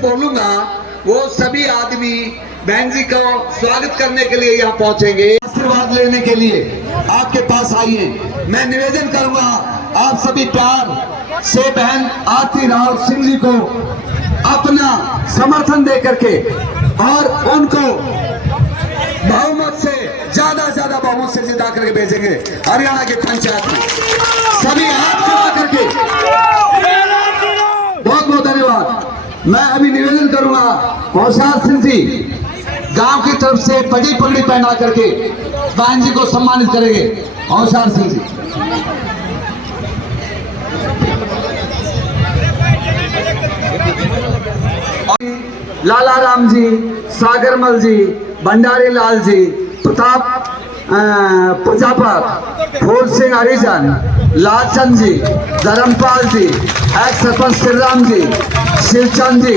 बोलूंगा वो सभी आदमी बहन जी को स्वागत करने के लिए यहाँ पहुंचेंगे, आशीर्वाद लेने के लिए आपके पास आइए। मैं निवेदन करूंगा आप सभी प्यार से बहन आरती राव सिंह जी को अपना समर्थन दे करके और उनको बहुमत से ज्यादा बहुमत से जिता करके भेजेंगे हरियाणा के पंचायत में। सभी हाथ खड़ा करके बहुत बहुत धन्यवाद। मैं अभी निवेदन करूंगा होशियार सिंह जी गांव की तरफ से बड़ी पगड़ी पहना करके बहन जी को सम्मानित करेंगे। होशियार सिंह जी। लाला राम जी, सागरमल जी, भंडारी लाल जी, प्रताप प्रजापत, फूल सिंह हरिजन, लालचंद जी, धर्मपाल जी, एक्स सरपंच श्रीराम जी, शिवचंद जी,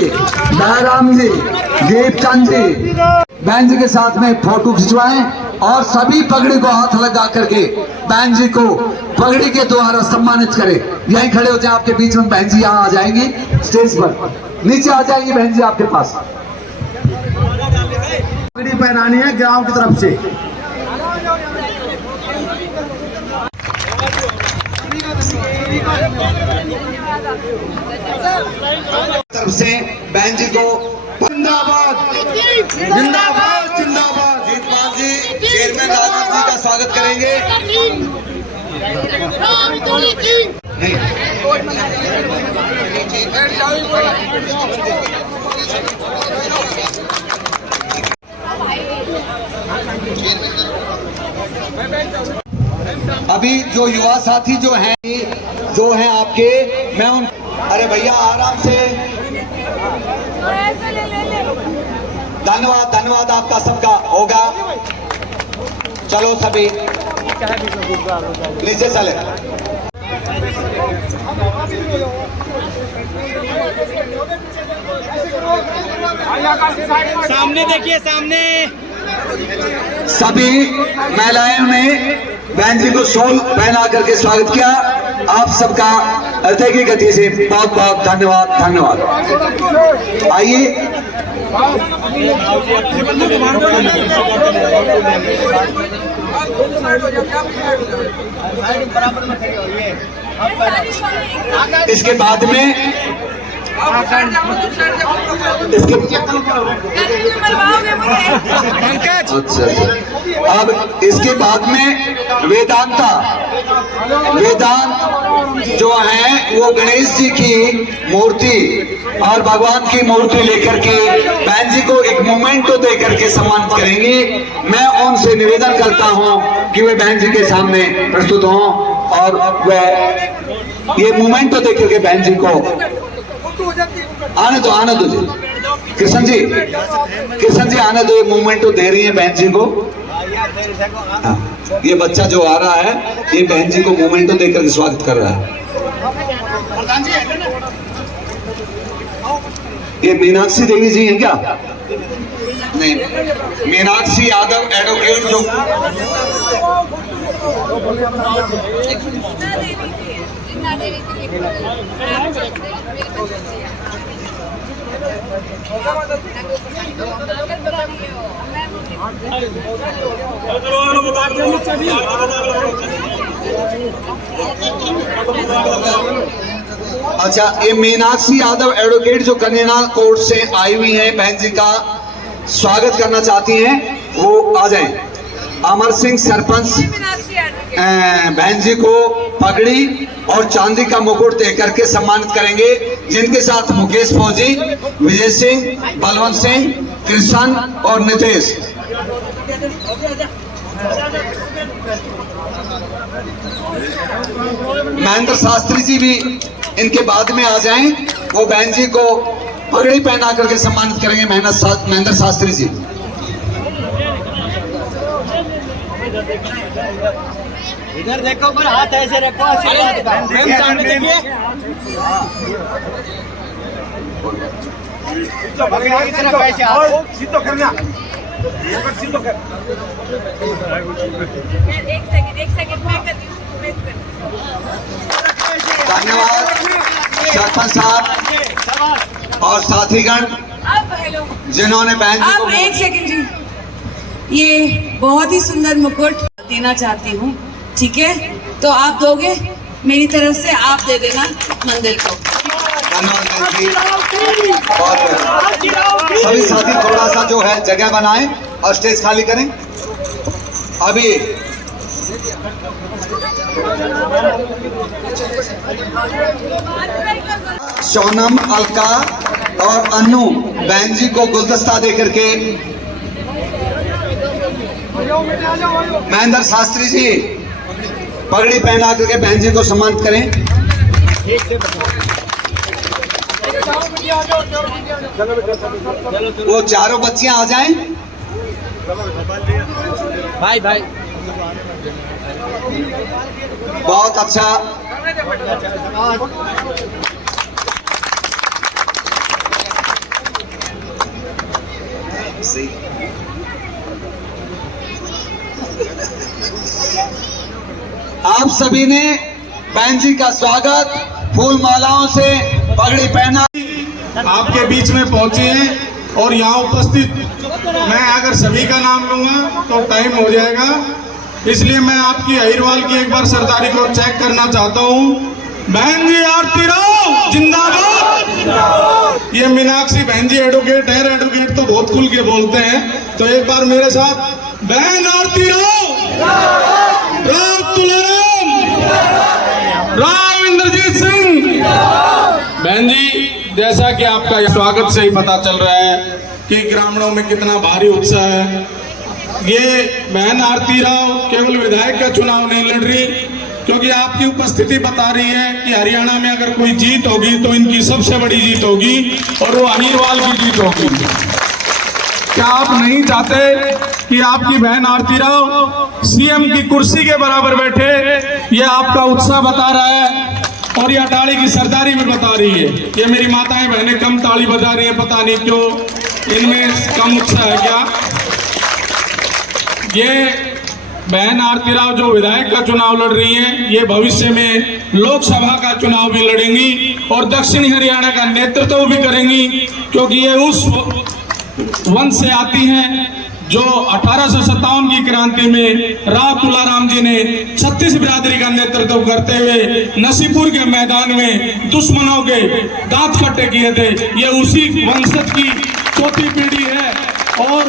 बहराम जी, दीपचंद जी, बहन जी के साथ में फोटो खिंचवाएं और सभी पगड़ी को हाथ लगा करके बहन जी को पगड़ी के द्वारा सम्मानित करें। यहीं खड़े होते हैं आपके बीच में बहन जी, यहाँ आ जाएंगी स्टेज पर, नीचे आ जाएंगी बहन जी आपके पास। पगड़ी पहनानी है गांव की तरफ से। तरफ से बहन जी को जिंदाबाद जिंदाबाद जिंदाबाद। जीतपाल जी चेयरमैन राजनाथ जी का स्वागत करेंगे। अभी जो युवा साथी जो हैं आपके, मैं उन, अरे भैया आराम से, धन्यवाद धन्यवाद आपका सबका होगा। चलो सभी नीचे चले। सामने देखिए, सामने सभी महिलाओं ने बहन जी को शॉल पहना करके स्वागत किया। आप सबका हृदय की गति से बहुत बहुत धन्यवाद धन्यवाद। आइए इसके बाद में अच्छा, अब इसके बाद में वेदांत जो है वो गणेश जी की मूर्ति और भगवान की मूर्ति लेकर के बहन जी को एक मोमेंटो दे करके सम्मानित करेंगे। मैं उनसे निवेदन करता हूं कि वे बहन जी के सामने प्रस्तुत हों और वह ये मोमेंटो दे करके बहन जी को आने दो जी। किशन जी आने दो, ये मूवमेंट तो दे रही है बहन जी को। ये बच्चा जो आ रहा है ये बहन जी को मूवमेंट तो देकर स्वागत कर रहा है। ये मीनाक्षी देवी जी हैं क्या? नहीं, मीनाक्षी यादव एडवोकेट जो अच्छा, ये मीनाक्षी यादव एडवोकेट जो कन्यानाल कोर्ट से आई हुई हैं, बहन जी का स्वागत करना चाहती हैं, वो आ जाएं। अमर सिंह सरपंच बहन जी को पगड़ी और चांदी का मुकुट देकर के सम्मानित करेंगे, जिनके साथ मुकेश फौजी, विजय सिंह, बलवंत सिंह, कृष्ण और नितेश। महेंद्र शास्त्री जी भी इनके बाद में आ जाएं, वो बहन जी को पगड़ी पहना करके सम्मानित करेंगे। महेंद्र शास्त्री जी इधर देखो, पर हाथ ऐसे रखो, सामने देखिए। सीधो करना, एक सेकंड में कर धन्यवाद सरपंच साहब। और साथीगण अब हेलो, जिन्होंने बहन जी अब एक सेकंड जी, ये बहुत ही सुंदर मुकुट देना चाहती हूँ, ठीक है? तो आप दोगे मेरी तरफ से, आप दे देना मंदिर को। धन्यवाद बहन जी। और सभी साथी थोड़ा सा जो है जगह बनाएं और स्टेज खाली करें। अभी सोनम, अलका और अन्नू बहन जी को गुलदस्ता देकर के, महेंद्र शास्त्री जी पगड़ी पहना करके बहन जी को सम्मानित करें। वो चारों बच्चियां आ जाएं। भाई भाई बहुत अच्छा। सही। आप सभी ने बहन जी का स्वागत फूल मालाओं से, पगड़ी पहना। आपके बीच में पहुंचे हैं और यहाँ उपस्थित, मैं अगर सभी का नाम लूंगा तो टाइम हो जाएगा, इसलिए मैं आपकी अहिरवाल की एक बार सरदारी को चेक करना चाहता हूँ। बहन जी आरती राव जिंदाबाद। ये मीनाक्षी बहन जी एडवोकेट है, एडवोकेट तो बहुत खुल के बोलते हैं, तो एक बार मेरे साथ, बहन आरती राव, राव तुलाराम, राव इंद्रजीत सिंह। बहन जी, जैसा कि आपका स्वागत से ही पता चल रहा है कि ग्रामीणों में कितना भारी उत्साह है। ये बहन आरती राव केवल विधायक का चुनाव नहीं लड़ रही, क्योंकि आपकी उपस्थिति बता रही है कि हरियाणा में अगर कोई जीत होगी तो इनकी सबसे बड़ी जीत होगी और वो अहिरवाल की जीत होगी। क्या आप नहीं चाहते कि आपकी बहन आरती राव सीएम की कुर्सी के बराबर बैठे? ये आपका उत्साह बता रहा है और ये अटाली की सरदारी भी बता रही है। ये मेरी माताएं बहनें कम ताली बजा रही हैं, पता नहीं क्यों, इनमें कम उत्साह है क्या? ये बहन आरती राव जो विधायक का चुनाव लड़ रही हैं, ये भविष्य में लोकसभा का चुनाव भी लड़ेंगी और दक्षिणी हरियाणा का नेतृत्व भी करेंगी, क्योंकि ये उस वंश से आती हैं जो 1857 की क्रांति में राव तुलाराम जी ने 36 बिरादरी का नेतृत्व करते हुए नसीपुर के मैदान में दुश्मनों के दांत खट्टे किए थे। ये उसी वंशज की चौथी पीढ़ी है। और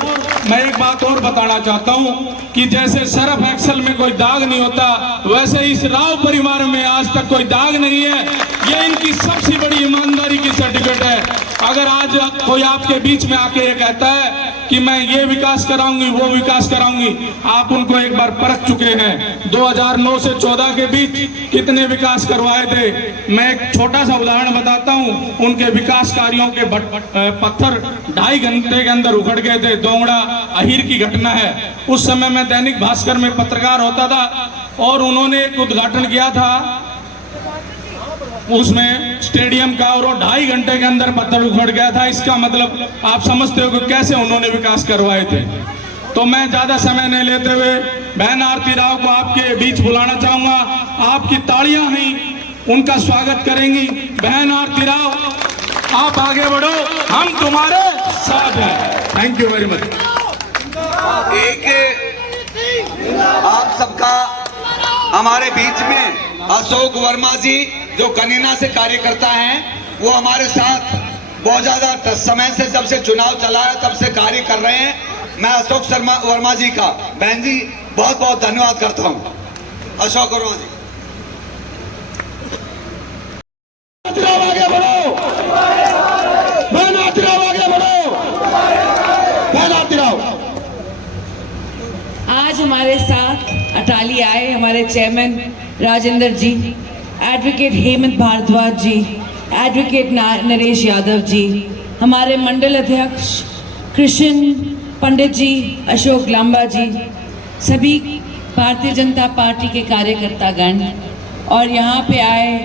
मैं एक बात और बताना चाहता हूं कि जैसे सर्फ एक्सल में कोई दाग नहीं होता, वैसे इस राव परिवार में आज तक कोई दाग नहीं है। ये इनकी सबसे बड़ी ईमानदारी की सर्टिफिकेट है। अगर आज कोई आपके बीच में आके ये कहता है कि मैं ये विकास कराऊंगी, वो विकास कराऊंगी, आप उनको एक बार परख चुके हैं। 2009 से 14 के बीच कितने विकास करवाए थे। मैं एक छोटा सा उदाहरण बताता हूं। उनके विकास कार्यों के पत्थर 2.5 घंटे के अंदर उखड़ गए थे। दोंगड़ा अहीर की घटना है। उस समय मैं दैनिक भास्कर में पत्रकार होता था और उन्होंने एक उद्घाटन किया था उसमें स्टेडियम का, और 2.5 घंटे के अंदर पत्थर उखड़ गया था। इसका मतलब आप समझते हो कि कैसे उन्होंने विकास करवाए थे। तो मैं ज्यादा समय नहीं लेते हुए बहन आरती राव को आपके बीच बुलाना चाहूंगा। आपकी तालियां ही उनका स्वागत करेंगी। बहन आरती राव, आप आगे बढ़ो, हम तुम्हारे साथ हैं। Thank you very much. एक आप सबका हमारे बीच में अशोक वर्मा जी जो कनीना से कार्यकर्ता हैं, वो हमारे साथ बहुत ज्यादा समय से, जब से चुनाव चला है तब से कार्य कर रहे हैं। मैं अशोक वर्मा जी का, बहन जी, बहुत बहुत धन्यवाद करता हूं। अशोक वर्मा जी, आगे बढ़ो, बहन आरती राव आगे बढ़ो, बहन आरती राव। आज हमारे साथ अटाली आए हमारे चेयरमैन राजेंद्र जी, एडवोकेट हेमंत भारद्वाज जी, एडवोकेट नरेश यादव जी, हमारे मंडल अध्यक्ष कृष्ण पंडित जी, अशोक लांबा जी, सभी भारतीय जनता पार्टी के कार्यकर्ता गण और यहाँ पे आए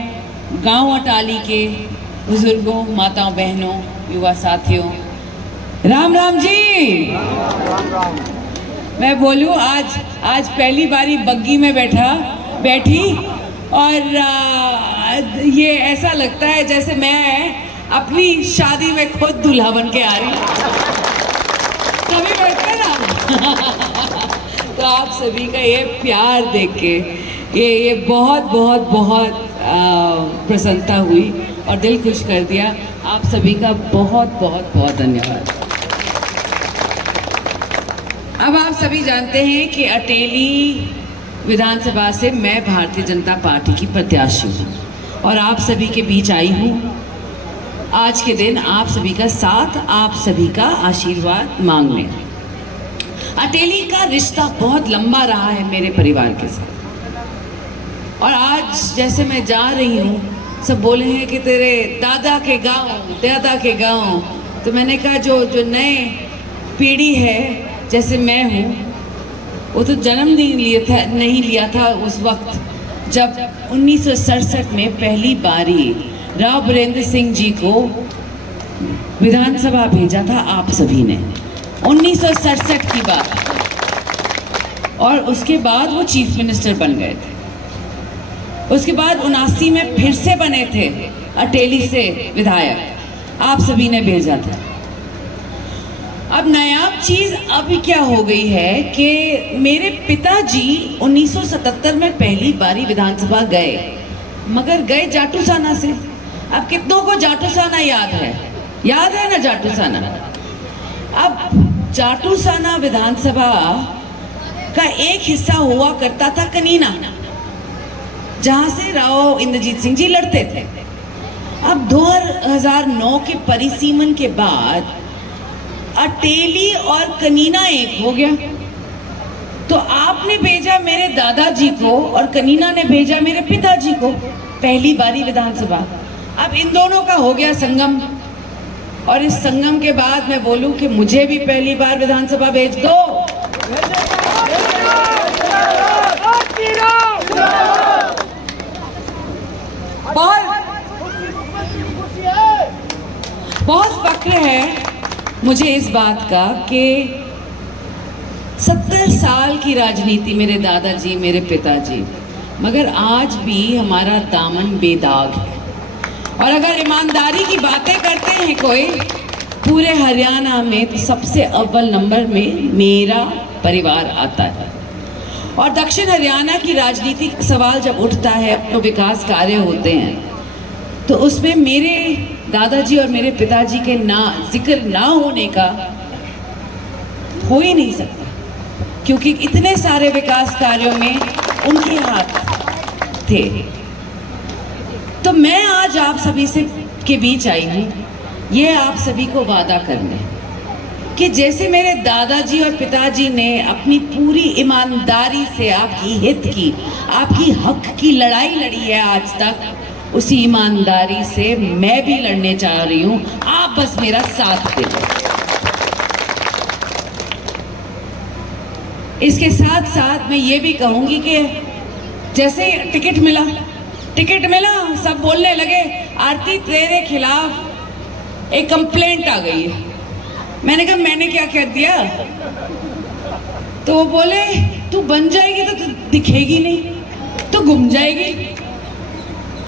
गांव अटाली के बुजुर्गों, माताओं, बहनों, युवा साथियों, राम राम जी। मैं बोलूँ आज पहली बारी बग्गी में बैठी और ये ऐसा लगता है जैसे मैं अपनी शादी में खुद दूल्हा बन के आ रही कभी बैठे ना तो आप सभी का ये प्यार देख के ये बहुत बहुत बहुत प्रसन्नता हुई और दिल खुश कर दिया। आप सभी का बहुत बहुत बहुत धन्यवाद। अब आप सभी जानते हैं कि अटेली विधानसभा से मैं भारतीय जनता पार्टी की प्रत्याशी हूँ और आप सभी के बीच आई हूँ आज के दिन आप सभी का साथ, आप सभी का आशीर्वाद मांगने। अटेली का रिश्ता बहुत लंबा रहा है मेरे परिवार के साथ और आज जैसे मैं जा रही हूँ सब बोले हैं कि तेरे दादा के गांव, तो मैंने कहा जो नए पीढ़ी है जैसे मैं हूँ वो तो जन्म नहीं लिया था उस वक्त जब 1967 में पहली बारी राव बीरेंद्र सिंह जी को विधानसभा भेजा था आप सभी ने, 1967 की बात। और उसके बाद वो चीफ मिनिस्टर बन गए थे। उसके बाद 79 में फिर से बने थे अटेली से विधायक, आप सभी ने भेजा था। अब नायाब चीज अब क्या हो गई है कि मेरे पिताजी 1977 में पहली बारी विधानसभा गए, मगर गए जाटूसाना से। अब कितनों को जाटूसाना याद है ना जाटूसाना। अब जाटूसाना विधानसभा का एक हिस्सा हुआ करता था कनीना, जहां से राव इंद्रजीत सिंह जी लड़ते थे। अब 2009 के परिसीमन के बाद अटेली और कनीना एक हो गया, तो आपने भेजा मेरे दादाजी को और कनीना ने भेजा मेरे पिताजी को पहली बारी विधानसभा। अब इन दोनों का हो गया संगम और इस संगम के बाद मैं बोलूं कि मुझे भी पहली बार विधानसभा भेज दो। बहुत फक्र है मुझे इस बात का कि 70 साल की राजनीति मेरे दादाजी मेरे पिताजी, मगर आज भी हमारा दामन बेदाग है। और अगर ईमानदारी की बातें करते हैं कोई पूरे हरियाणा में तो सबसे अव्वल नंबर में मेरा परिवार आता है। और दक्षिण हरियाणा की राजनीति सवाल जब उठता है, तो विकास कार्य होते हैं, तो उसमें मेरे दादाजी और मेरे पिताजी के जिक्र ना होने का हो ही नहीं सकता, क्योंकि इतने सारे विकास कार्यों में उनके हाथ थे। तो मैं आज आप सभी से के बीच आई हूँ ये आप सभी को वादा करने कि जैसे मेरे दादाजी और पिताजी ने अपनी पूरी ईमानदारी से आपकी हित की, आपकी हक की लड़ाई लड़ी है आज तक, उसी ईमानदारी से मैं भी लड़ने चाह रही हूँ। आप बस मेरा साथ दे दो। इसके साथ साथ मैं ये भी कहूँगी कि जैसे टिकट मिला सब बोलने लगे आरती तेरे खिलाफ एक कंप्लेंट आ गई है। मैंने कहा मैंने क्या कर दिया? तो वो बोले तू बन जाएगी तो दिखेगी नहीं, तो गुम जाएगी।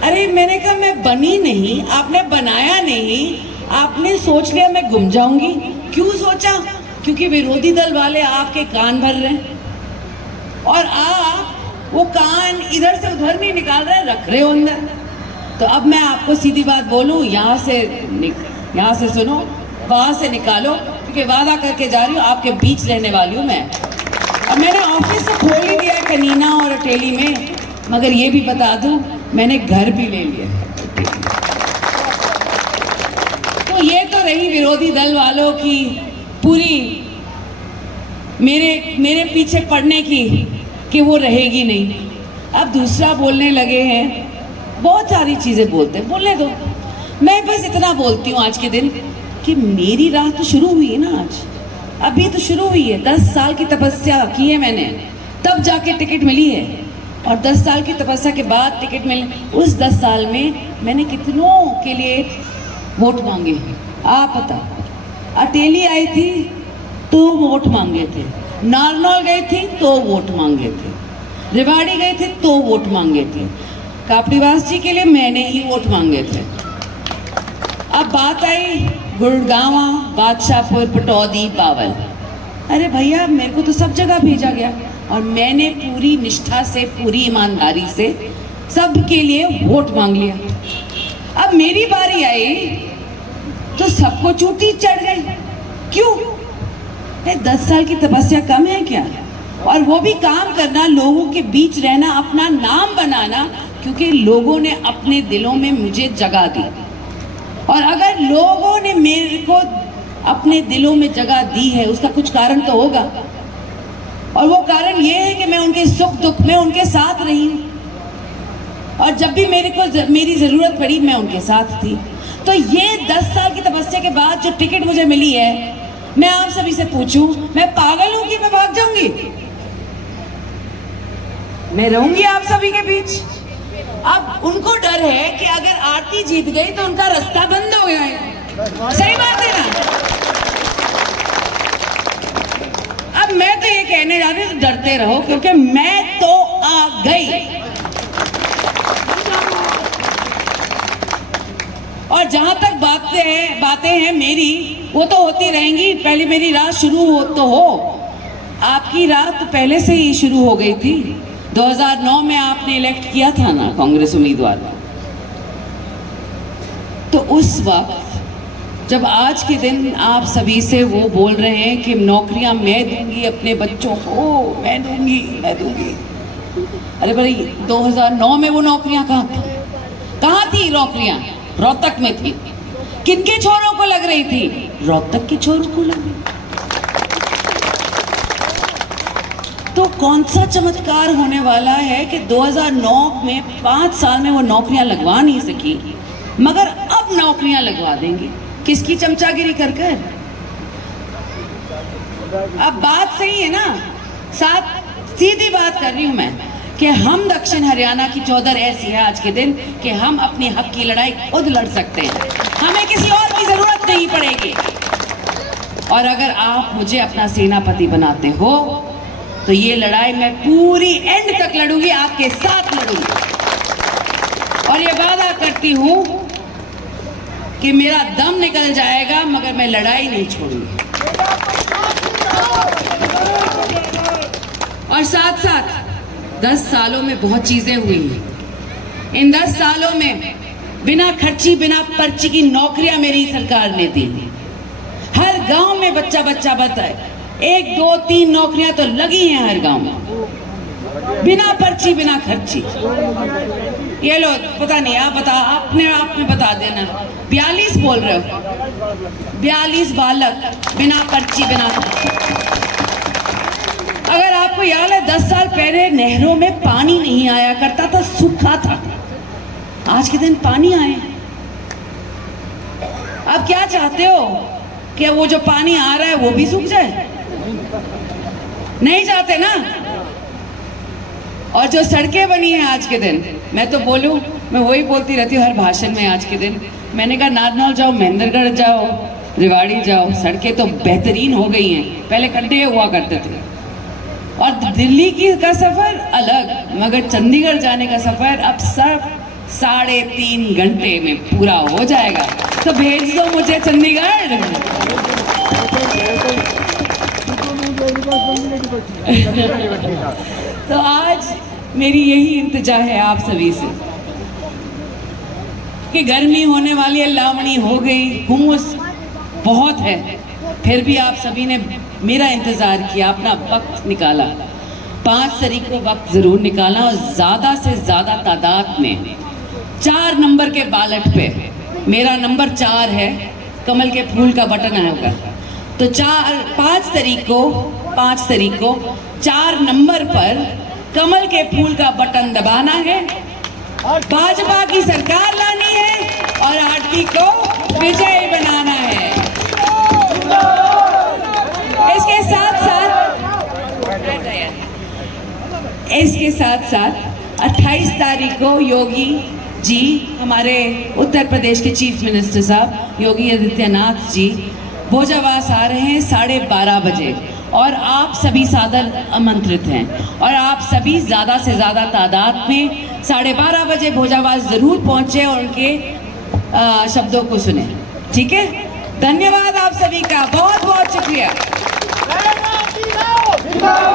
अरे मैंने कहा मैं बनी नहीं, आपने बनाया नहीं, आपने सोच लिया मैं गुम जाऊंगी। क्यों सोचा? क्योंकि विरोधी दल वाले आपके कान भर रहे हैं और आप वो कान इधर से उधर नहीं निकाल रहे, रख रहे हो अंदर। तो अब मैं आपको सीधी बात बोलूं, यहाँ से सुनो, वहां से निकालो, क्योंकि वादा करके जा रही हूँ आपके बीच रहने वाली हूँ मैं। अब मैंने ऑफिस तो खोल ही दिया है कनीना और अटेली में, मगर ये भी बता दूं मैंने घर भी ले लिया। तो ये तो रही विरोधी दल वालों की पूरी मेरे पीछे पड़ने की कि वो रहेगी नहीं। अब दूसरा बोलने लगे हैं, बहुत सारी चीजें बोलते हैं, बोलने दो। मैं बस इतना बोलती हूँ आज के दिन कि मेरी राह तो शुरू हुई है ना, आज अभी तो शुरू हुई है। 10 साल की तपस्या की है मैंने, तब जाके टिकट मिली है। और 10 साल की तपस्या के बाद टिकट मिले। उस 10 साल में मैंने कितनों के लिए वोट मांगे आप बताओ। अटेली आई थी तो वोट मांगे थे, नारनौल गई थी तो वोट मांगे थे, रेवाड़ी गए थे तो वोट मांगे थे, कापड़ीवास जी के लिए मैंने ही वोट मांगे थे। अब बात आई गुड़गांवा, बादशाहपुर, पटौदी, बावल। अरे भैया, मेरे को तो सब जगह भेजा गया और मैंने पूरी निष्ठा से, पूरी ईमानदारी से सबके लिए वोट मांग लिया। अब मेरी बारी आई तो सबको चोटी चढ़ गई। क्यों? 10 साल की तपस्या कम है क्या? और वो भी काम करना, लोगों के बीच रहना, अपना नाम बनाना, क्योंकि लोगों ने अपने दिलों में मुझे जगह दी। और अगर लोगों ने मेरे को अपने दिलों में जगह दी है, उसका कुछ कारण तो होगा। और वो कारण ये है कि मैं उनके सुख दुख में उनके साथ रही हूँ, और जब भी मेरी जरूरत पड़ी मैं उनके साथ थी। तो ये 10 साल की तपस्या के बाद जो टिकट मुझे मिली है, मैं आप सभी से पूछूं, मैं पागल हूं कि मैं भाग जाऊंगी? मैं रहूंगी आप सभी के बीच। अब उनको डर है कि अगर आरती जीत गई तो उनका रास्ता बंद हो गया है। सही बात है ना? अब मैं तो ये कहने जा रही हूं, डरते रहो, क्योंकि मैं तो आ गई। और जहां तक बातें हैं मेरी, वो तो होती रहेंगी। पहले मेरी राह शुरू हो। आपकी राह तो पहले से ही शुरू हो गई थी। 2009 में आपने इलेक्ट किया था ना कांग्रेस उम्मीदवार। तो उस वक्त जब आज के दिन आप सभी से वो बोल रहे हैं कि नौकरियां मैं दूंगी अपने बच्चों को, मैं दूंगी। अरे भाई, 2009 में वो नौकरियां कहाँ थी नौकरियां? रोहतक में थी। किनके छोरों को लग रही थी? रोहतक के छोरों को लग रही। तो कौन सा चमत्कार होने वाला है कि 2009 में 5 साल में वो नौकरियां लगवा नहीं सकी, मगर अब नौकरियां लगवा देंगे? किसकी चमचागिरी कर कर? अब बात सही है ना? सीधी बात कर रही हूं मैं कि हम दक्षिण हरियाणा की चौधर ऐसी है आज के दिन कि हम अपने हक की लड़ाई खुद लड़ सकते हैं। हमें किसी और की जरूरत नहीं पड़ेगी। और अगर आप मुझे अपना सेनापति बनाते हो तो ये लड़ाई मैं पूरी एंड तक लड़ूंगी, आपके साथ लड़ूंगी। और ये वादा करती हूं कि मेरा दम निकल जाएगा मगर मैं लड़ाई नहीं छोड़ूंगी। और साथ साथ 10 सालों में बहुत चीजें हुई हैं। इन 10 सालों में बिना खर्ची, बिना पर्ची की नौकरियां मेरी सरकार ने दी। हर गांव में बच्चा बताए, 1, 2, 3 नौकरियां तो लगी हैं हर गांव में, बिना पर्ची, बिना खर्ची। ये लो, पता नहीं, आप में बता देना। 42 बोल रहे हो, 42 बालक बिना पर्ची, बिना खर्ची। अगर आपको याद है, 10 साल पहले नहरों में पानी नहीं आया करता था, सूखा था। आज के दिन पानी आए। अब क्या चाहते हो कि वो जो पानी आ रहा है वो भी सूख जाए? नहीं चाहते ना। और जो सड़कें बनी हैं आज के दिन, मैं तो बोलूं, मैं वही बोलती रहती हूँ हर भाषण में। आज के दिन मैंने कहा नारनौल जाओ, महेंद्रगढ़ जाओ, रेवाड़ी जाओ, सड़कें तो बेहतरीन हो गई हैं। पहले गड्ढे हुआ करते थे। और दिल्ली का सफर अलग, मगर चंडीगढ़ जाने का सफर अब सब 3.5 घंटे में पूरा हो जाएगा। तो भेज दो मुझे चंडीगढ़। तो आज मेरी यही इंतजा है आप सभी से कि गर्मी होने वाली है, लावणी हो गई, हुमस बहुत है, फिर भी आप सभी ने मेरा इंतजार किया, अपना वक्त निकाला। 5 तारीख को वक्त जरूर निकाला और ज्यादा से ज्यादा तादाद में 4 नंबर के बैलेट पे, मेरा नंबर 4 है, कमल के फूल का बटन आएगा। तो 5 तारीख को 4 नंबर पर कमल के फूल का बटन दबाना है, भाजपा की सरकार लानी है और आरती को विजयी बनाना है। इसके साथ 28 तारीख को योगी जी, हमारे उत्तर प्रदेश के चीफ मिनिस्टर साहब योगी आदित्यनाथ जी भोजावास आ रहे हैं 12:30 बजे, और आप सभी सादर आमंत्रित हैं। और आप सभी ज़्यादा से ज़्यादा तादाद में 12:30 बजे भोजावास ज़रूर पहुँचे और उनके शब्दों को सुने। ठीक है, धन्यवाद आप सभी का, बहुत बहुत शुक्रिया।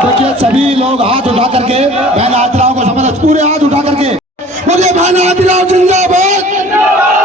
देखिए सभी लोग हाथ उठा करके बहन आतिराव को समझ, पूरे हाथ उठा करके बोलिए बहन आतिराव जिंदाबाद।